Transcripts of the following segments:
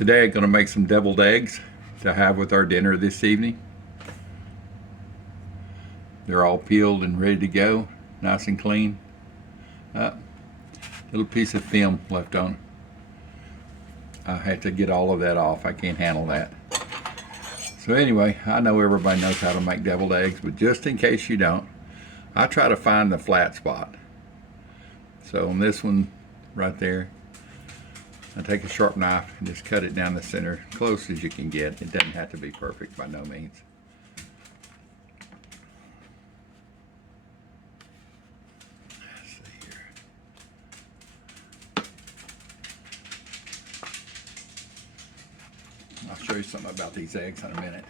Today I'm going to make some deviled eggs to have with our dinner this evening. They're all peeled and ready to go, nice and clean. Little piece of film left on. I had to get all of that off. I can't handle that. So anyway, I know everybody knows how to make deviled eggs, but just in case you don't, I try to find the flat spot. So on this one right there, I take a sharp knife and just cut it down the center, close as you can get. It doesn't have to be perfect by no means. Let's see here. I'll show you something about these eggs in a minute.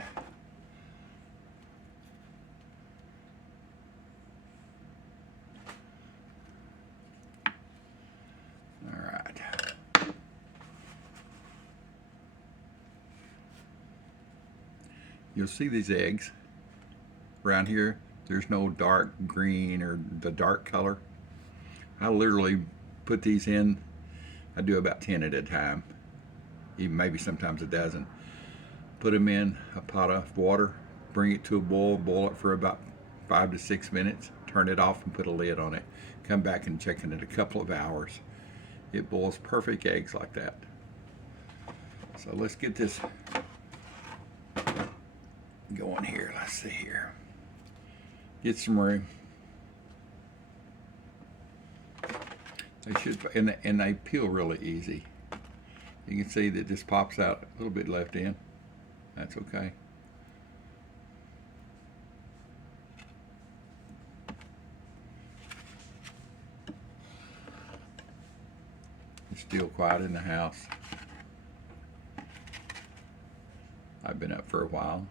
You'll see these eggs around here. There's no dark green or the dark color. I literally put these in. I do about 10 at a time, even maybe sometimes a dozen. Put them in a pot of water, bring it to a boil it for about 5 to 6 minutes, turn it off and put a lid on it. Come back and check in it a couple of hours. It boils perfect eggs like that. So let's get this going here. Let's see here. Get some room. They should, and they peel really easy. You can see that this pops out a little bit left in. That's okay. It's still quiet in the house. I've been up for a while.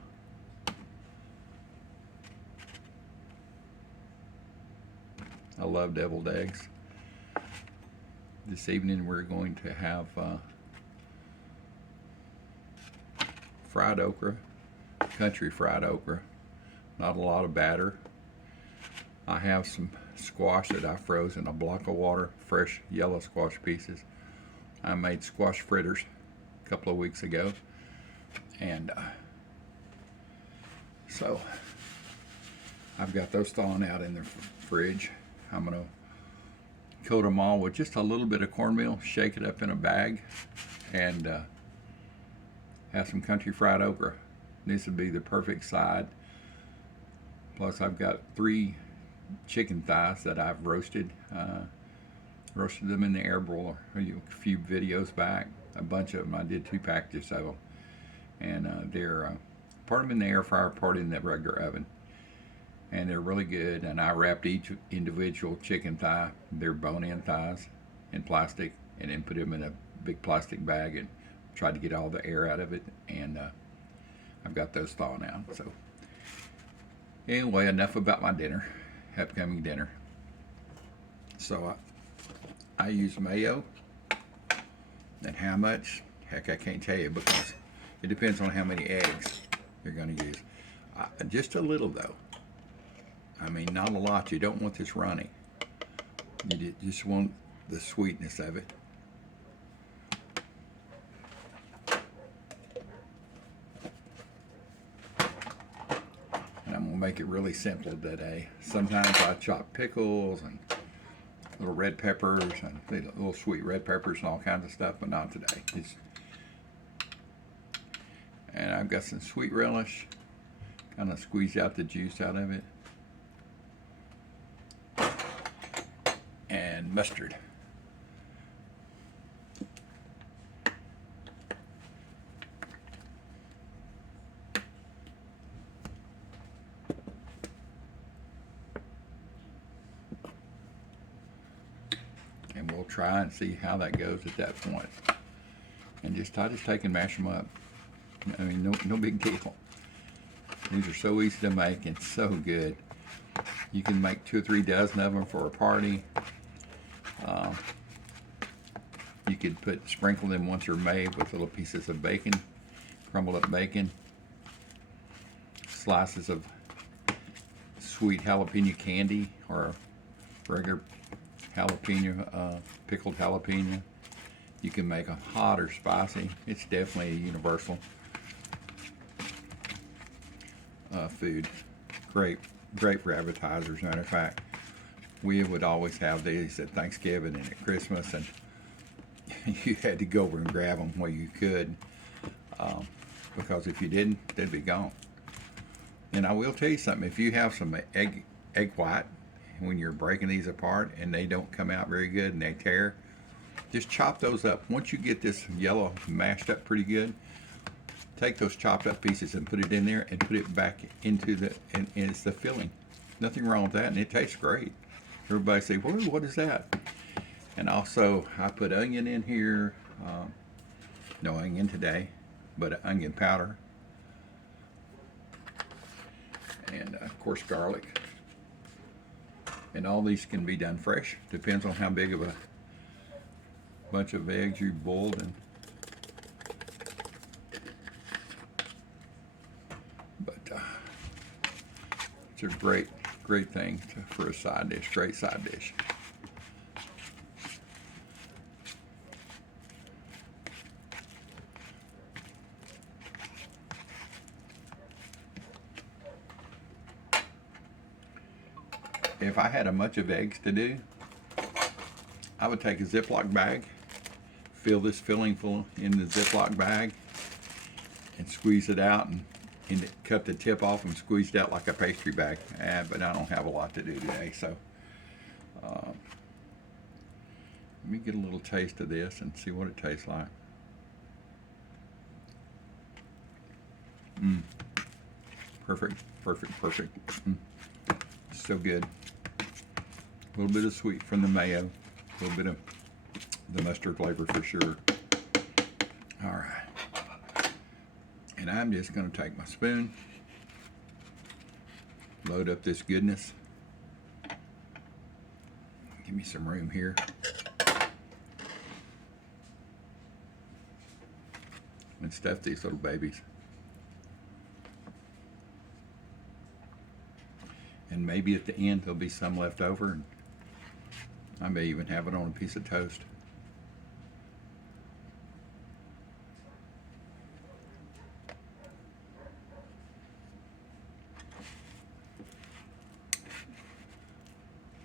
I love deviled eggs. This evening we're going to have fried okra, country fried okra. Not a lot of batter. I have some squash that I froze in a block of water, fresh yellow squash pieces. I made squash fritters a couple of weeks ago, and so I've got those thawing out in the fridge. I'm going to coat them all with just a little bit of cornmeal, shake it up in a bag, and have some country fried okra. This would be the perfect side. Plus I've got 3 chicken thighs that I've roasted. Roasted them in the air broiler a few videos back. A bunch of them. I did 2 packages of them. And they're part of them in the air fryer, part in the regular oven. And they're really good, and I wrapped each individual chicken thigh, they're bone-in thighs, in plastic, and then put them in a big plastic bag and tried to get all the air out of it, and I've got those thawing out. So anyway, enough about my dinner, upcoming dinner. So I use mayo, and how much, heck, I can't tell you, because it depends on how many eggs you're going to use. Just a little though. I mean, not a lot. You don't want this runny. You just want the sweetness of it. And I'm going to make it really simple today. Sometimes I chop pickles and little red peppers and little sweet red peppers and all kinds of stuff, but not today. And I've got some sweet relish. Kind of squeeze out the juice out of it. And mustard. And we'll try and see how that goes at that point. And I just take and mash them up. I mean, no big deal. These are so easy to make and so good. You can make 2 or 3 dozen of them for a party. You could sprinkle them once they're made with little pieces of bacon, crumbled up bacon, slices of sweet jalapeno candy or regular jalapeno, pickled jalapeno. You can make them hot or spicy. It's definitely a universal food. Great, great for appetizers. Matter of fact, we would always have these at Thanksgiving and at Christmas, and you had to go over and grab them where you could, because if you didn't, they'd be gone. And I will tell you something: if you have some egg white when you're breaking these apart and they don't come out very good and they tear, just chop those up. Once you get this yellow mashed up pretty good, take those chopped up pieces and put it in there and put it back into and it's the filling. Nothing wrong with that, and it tastes great. Everybody say, "Whoa, what is that?" And also, I put onion in here. No onion today, but onion powder. And of course, garlic. And all these can be done fresh. Depends on how big of a bunch of eggs you boiled. But it's a great thing for a side dish. Great side dish. If I had a bunch of eggs to do, I would take a Ziploc bag, fill this filling full in the Ziploc bag, and squeeze it out and cut the tip off and squeeze it out like a pastry bag. But I don't have a lot to do today, so let me get a little taste of this and see what it tastes like. Perfect. So good. A little bit of sweet from the mayo, a little bit of the mustard flavor for sure. All right. And I'm just going to take my spoon, load up this goodness. Give me some room here. And stuff these little babies. And maybe at the end there'll be some left over, and I may even have it on a piece of toast.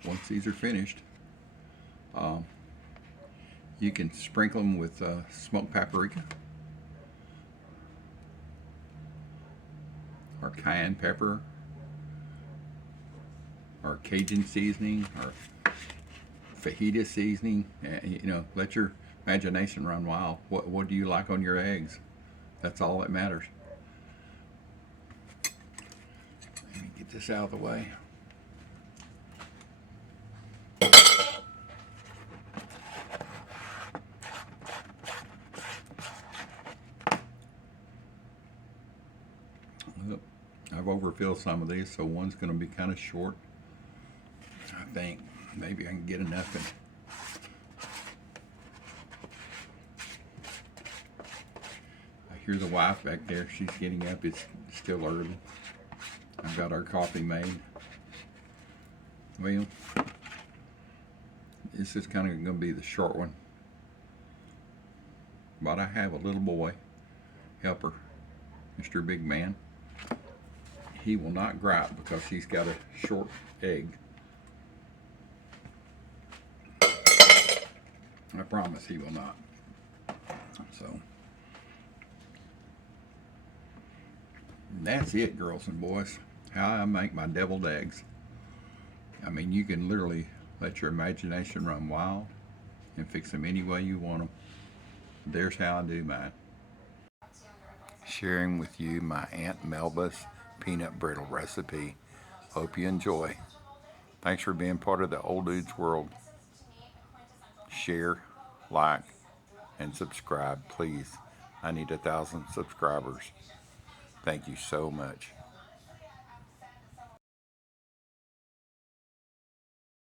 Once these are finished, you can sprinkle them with smoked paprika or cayenne pepper or Cajun seasoning or fajita seasoning. You know, let your imagination run wild. What do you like on your eggs? That's all that matters. Let me get this out of the way. I've overfilled some of these, so one's going to be kind of short. I think maybe I can get enough in. I hear the wife back there. She's getting up. It's still early. I've got our coffee made. Well, this is kind of going to be the short one. But I have a little boy, helper, Mr. Big Man. He will not gripe because he's got a short egg. I promise he will not. So that's it, girls and boys. How I make my deviled eggs. I mean, you can literally let your imagination run wild and fix them any way you want them. There's how I do mine. Sharing with you my Aunt Melba's peanut brittle recipe. Hope you enjoy. Thanks for being part of the Old Dude's World. Share, like, and subscribe, please. I need 1,000 subscribers. Thank you so much.